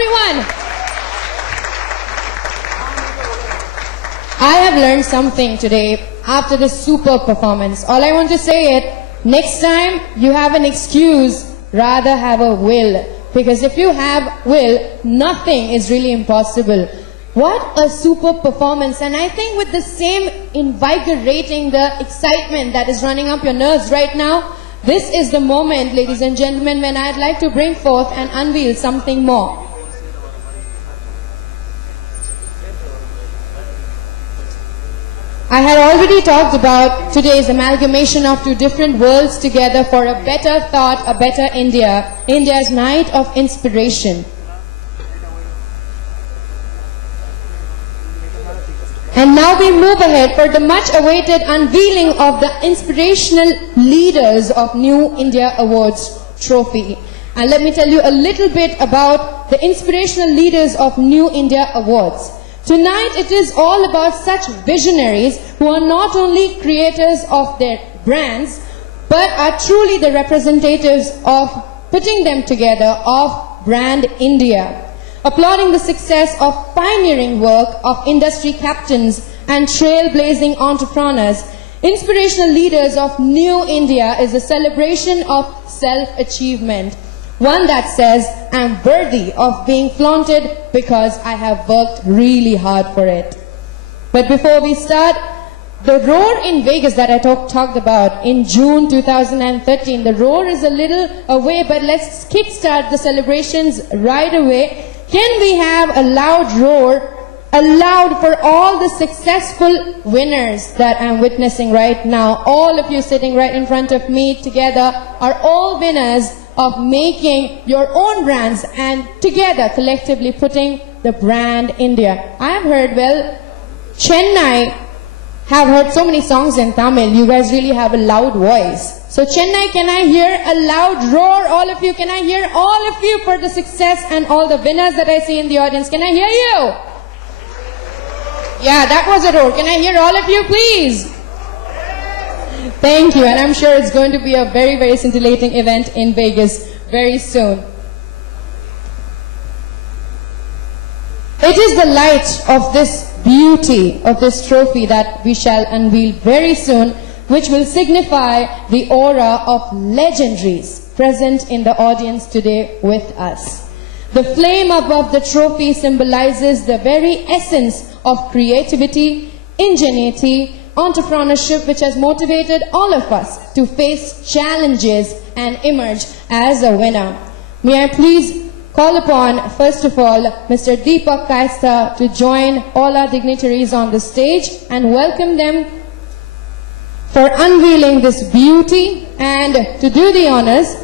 everyone. I have learned something today after this superb performance. All I want to say is, next time you have an excuse, rather have a will. Because if you have will, nothing is really impossible. What a superb performance. And I think with the same invigorating, the excitement that is running up your nerves right now, this is the moment, ladies and gentlemen, when I'd like to bring forth and unveil something more. I had already talked about today's amalgamation of two different worlds together for a better thought, a better India, India's night of inspiration. And now we move ahead for the much awaited unveiling of the inspirational leaders of New India Awards trophy. And let me tell you a little bit about the inspirational leaders of New India Awards. Tonight it is all about such visionaries who are not only creators of their brands, but are truly the representatives of putting them together of Brand India. Applauding the success of pioneering work of industry captains and trailblazing entrepreneurs, inspirational leaders of New India is a celebration of self-achievement. One that says, I'm worthy of being flaunted because I have worked really hard for it. But before we start, the Roar in Vegas that I talked about in June 2013, the Roar is a little away, but let's kickstart the celebrations right away. Can we have a loud roar, a loud for all the successful winners that I'm witnessing right now? All of you sitting right in front of me together are all winners of making your own brands and together collectively putting the brand India. I have heard, well, Chennai have heard so many songs in Tamil. You guys really have a loud voice. So Chennai, can I hear a loud roar? All of you, can I hear all of you for the success and all the winners that I see in the audience? Can I hear you? Yeah, that was a roar. Can I hear all of you, please? Thank you, and I'm sure it's going to be a very, very scintillating event in Vegas very soon. It is the light of this beauty, of this trophy that we shall unveil very soon, which will signify the aura of legendaries present in the audience today with us. The flame above the trophy symbolizes the very essence of creativity, ingenuity, entrepreneurship, which has motivated all of us to face challenges and emerge as a winner. May I please call upon, first of all, Mr. Deepak Kaista to join all our dignitaries on the stage and welcome them for unveiling this beauty. And to do the honors,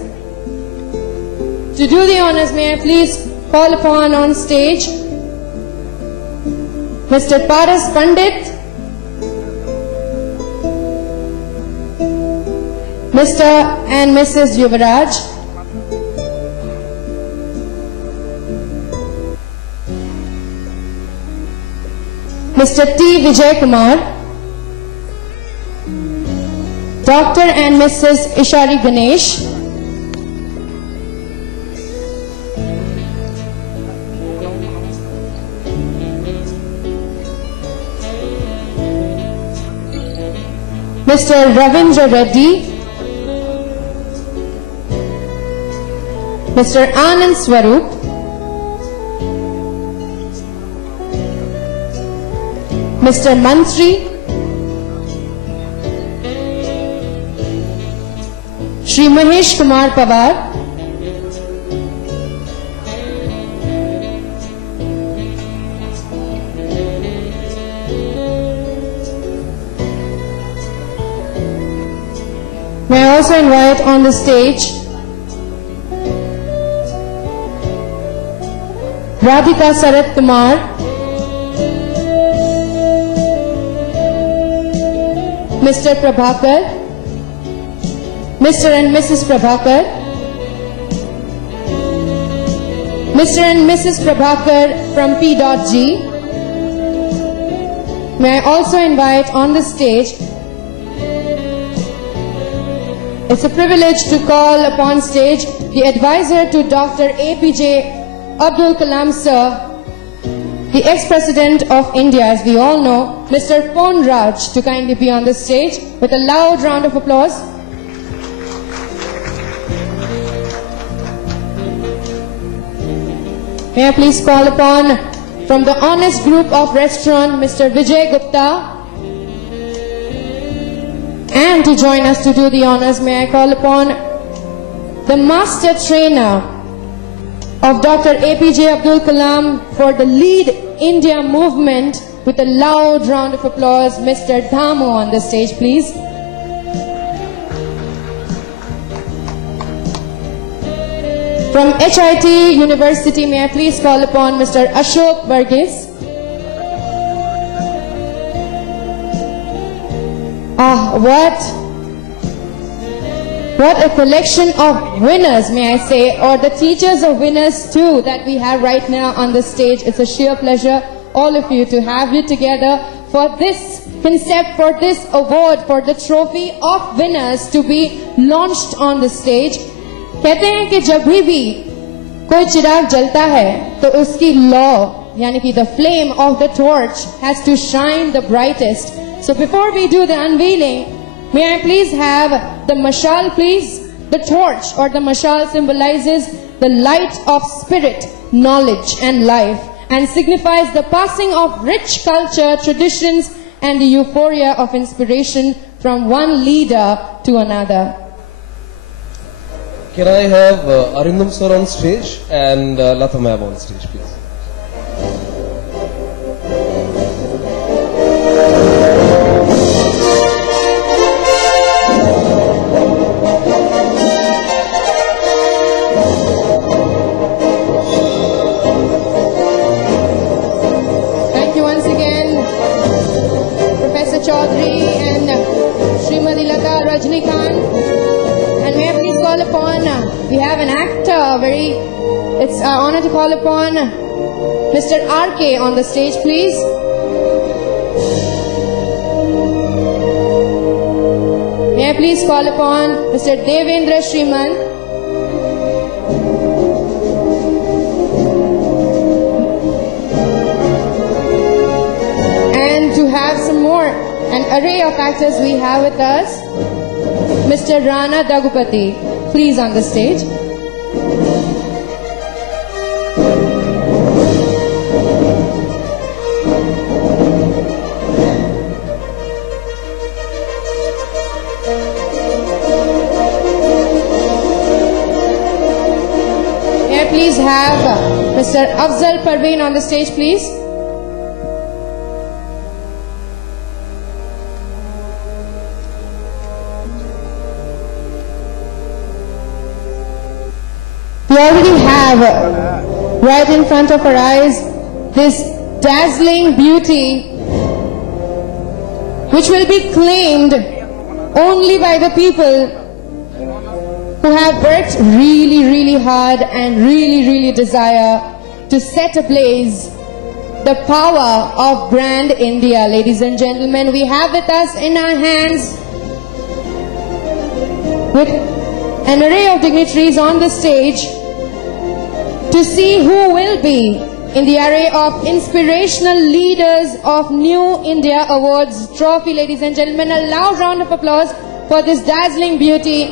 may I please call upon on stage Mr. Paras Pandit, Mr. and Mrs. Yuvraj, Mr. T. Vijay Kumar, Dr. and Mrs. Ishari Ganesh, Mr. Ravindra Reddy, Mr. Anand Swarup, Mr. Mantri, Shri Mahesh Kumar Pawar, may I also invite on the stage Radhika Sarat Kumar, Mr. Prabhakar, Mr. and Mrs. Prabhakar, Mr. and Mrs. Prabhakar from P.G. May I also invite on the stage, it's a privilege to call upon stage the advisor to Dr. APJ Abdul Kalam sir, the ex-president of India, as we all know, Mr. Pon Raj, to kindly be on the stage with a loud round of applause. May I please call upon, from the Honest Group of Restaurant, Mr. Vijay Gupta. And to join us to do the honors, may I call upon the master trainer of Dr. APJ Abdul Kalam for the Lead India movement, with a loud round of applause, Mr. Dhamu on the stage, please. From HIT University, may I please call upon Mr. Ashok Varghese. What a collection of winners, may I say, or the teachers of winners too, that we have right now on the stage. It's a sheer pleasure, all of you, to have you together for this concept, for this award, for the trophy of winners to be launched on the stage. कहते हैं कि जब भी कोई चिराग जलता है तो उसकी लौ, यानी कि the flame of the torch has to shine the brightest. So before we do the unveiling, may I please have the mashal, please? The torch or the mashal symbolizes the light of spirit, knowledge and life, and signifies the passing of rich culture, traditions and the euphoria of inspiration from one leader to another. Can I have Arindam sir on stage and Lata ma'am on stage, please? Thank you once again, Professor Chaudhary and Srimati Lata Rajnikant. And may I please call upon, we have an actor, it's our honor to call upon Mr. RK on the stage, please. May I please call upon Mr. Devendra Shriman. And to have some more, an array of actors we have with us, Mr. Rana Dagupati, please on the stage. May I please have Mr. Afzal Parveen on the stage, please. We already have right in front of our eyes this dazzling beauty which will be claimed only by the people who have worked really hard and really desire to set ablaze the power of brand India. Ladies and gentlemen, we have with us in our hands with an array of dignitaries on the stage to see who will be in the array of inspirational leaders of New India Awards trophy. Ladies and gentlemen, a loud round of applause for this dazzling beauty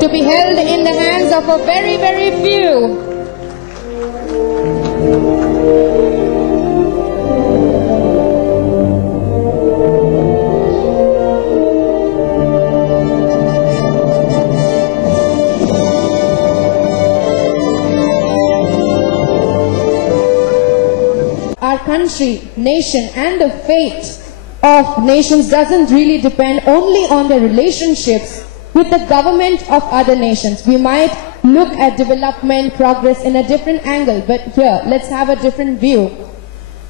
to be held in the hands of a very few. Our country, nation and the fate of nations doesn't really depend only on the relationships with the government of other nations. We might look at development, progress in a different angle, but here, let's have a different view.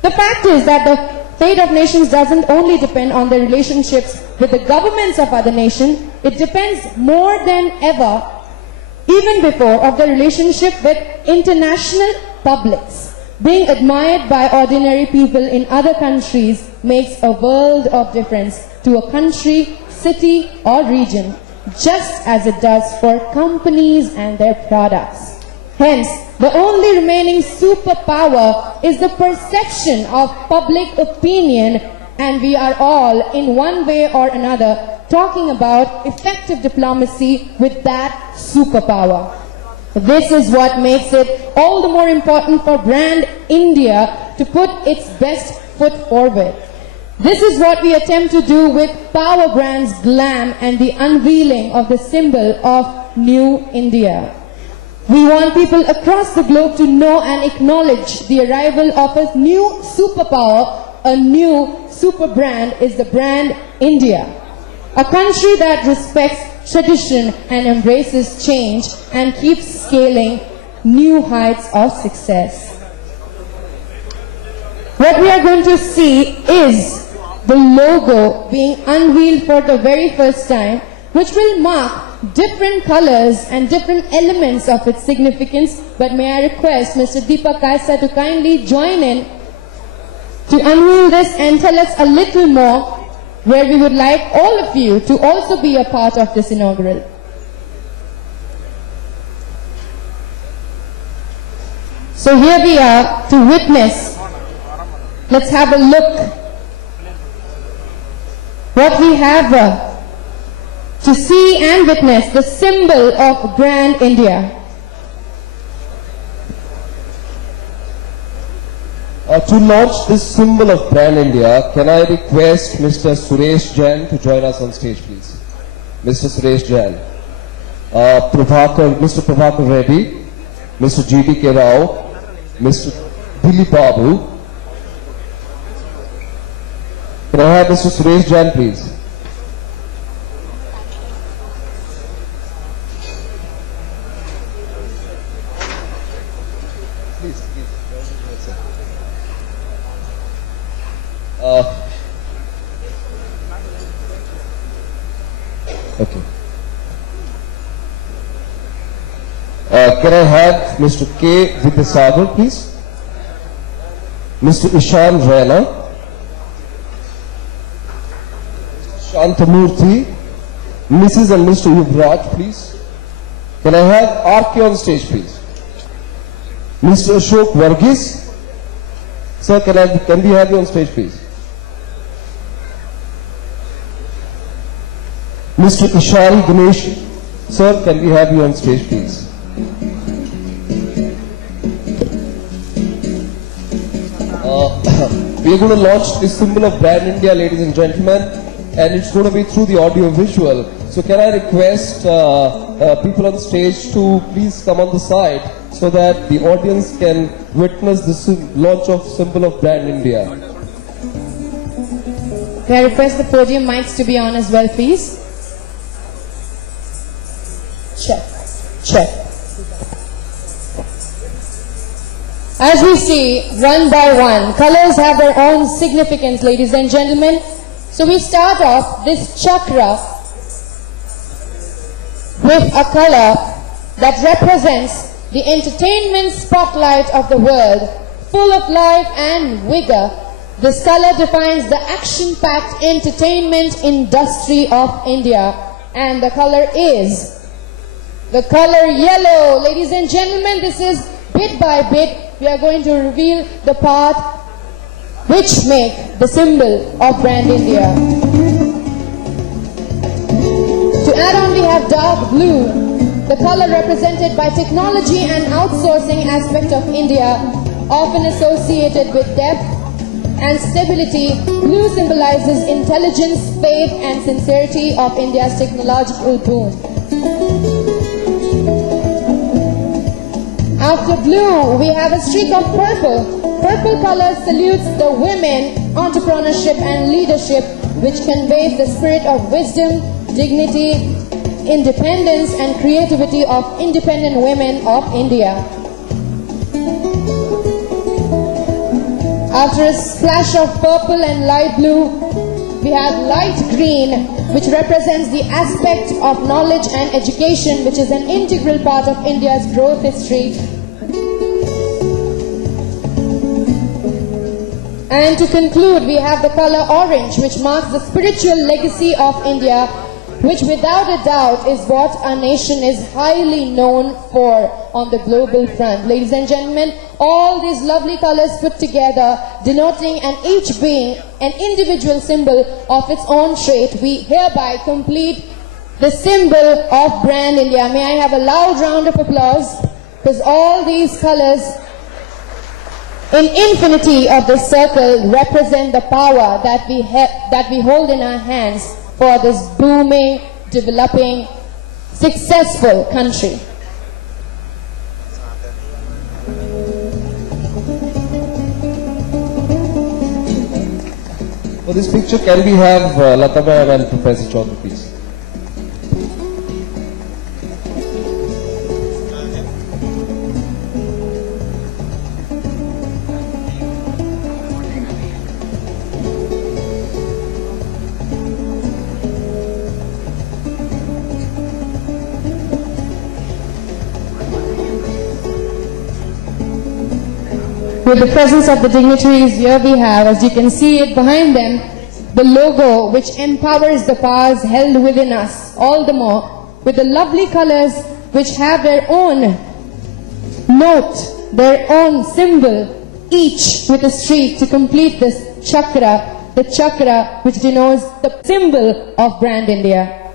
The fact is that the fate of nations doesn't only depend on the relationships with the governments of other nations, it depends more than ever, even before, of the relationship with international publics. Being admired by ordinary people in other countries makes a world of difference to a country, city or region, just as it does for companies and their products. Hence, the only remaining superpower is the perception of public opinion, and we are all, in one way or another, talking about effective diplomacy with that superpower. This is what makes it all the more important for brand India to put its best foot forward. This is what we attempt to do with Power Brands Glam and the unveiling of the symbol of New India. We want people across the globe to know and acknowledge the arrival of a new superpower. A new super brand is the brand India. A country that respects tradition and embraces change and keeps scaling new heights of success. What we are going to see is the logo being unveiled for the very first time, which will mark different colors and different elements of its significance. But may I request Mr. Deepak Kaisa to kindly join in to unveil this and tell us a little more, where we would like all of you to also be a part of this inaugural. So here we are to witness. Let's have a look what we have to see and witness, the symbol of brand India. To launch this symbol of brand India, can I request Mr. Suresh Jain to join us on stage, please? Mr. Suresh Jain, Mr. Prabhakar Reddy, Mr. G.D.K. Rao, Mr. Dilip Babu. Can I have Mr. Suresh Jain, please? Okay. Can I have Mr. K. Vidyasagar, please? Mr. Ishan Raina, Shantamurthy, Mrs. and Mr. Yuvraj, please. Can I have RK on stage, please? Mr. Ashok Varghese, sir, can we have you on stage, please? Mr. Ishari Ganesh, sir, can we have you on stage, please? We are going to launch the symbol of brand India, ladies and gentlemen, and it's going to be through the audio visual. So can I request people on stage to please come on the side so that the audience can witness the launch of symbol of brand India. May I request the podium mics to be on as well, please? Check. Check. As we see, one by one, colors have their own significance, ladies and gentlemen. So we start off this chakra with a color that represents the entertainment spotlight of the world, full of life and vigor. This color defines the action-packed entertainment industry of India, and the color is the color yellow. Ladies and gentlemen, this is bit by bit, we are going to reveal the part which make the symbol of brand India. To add on, we have dark blue, the color represented by technology and outsourcing aspect of India, often associated with depth and stability. Blue symbolizes intelligence, faith and sincerity of India's technological boom. After blue, we have a streak of purple. Purple color salutes the women, entrepreneurship and leadership, which conveys the spirit of wisdom, dignity, independence and creativity of independent women of India. After a splash of purple and light blue, we have light green, which represents the aspect of knowledge and education, which is an integral part of India's growth history. And to conclude, we have the color orange, which marks the spiritual legacy of India, which without a doubt is what our nation is highly known for on the global front. Ladies and gentlemen, all these lovely colors put together, denoting and each being an individual symbol of its own trait, we hereby complete the symbol of Brand India. May I have a loud round of applause? Because all these colors in infinity of the circle represent the power that we hold in our hands for this booming, developing, successful country. For this picture, can we have Lata ma'am and Professor Chaudhary, please? With the presence of the dignitaries, here we have, as you can see it behind them, the logo which empowers the powers held within us all the more, with the lovely colors which have their own note, their own symbol, each with a streak to complete this chakra, the chakra which denotes the symbol of Brand India.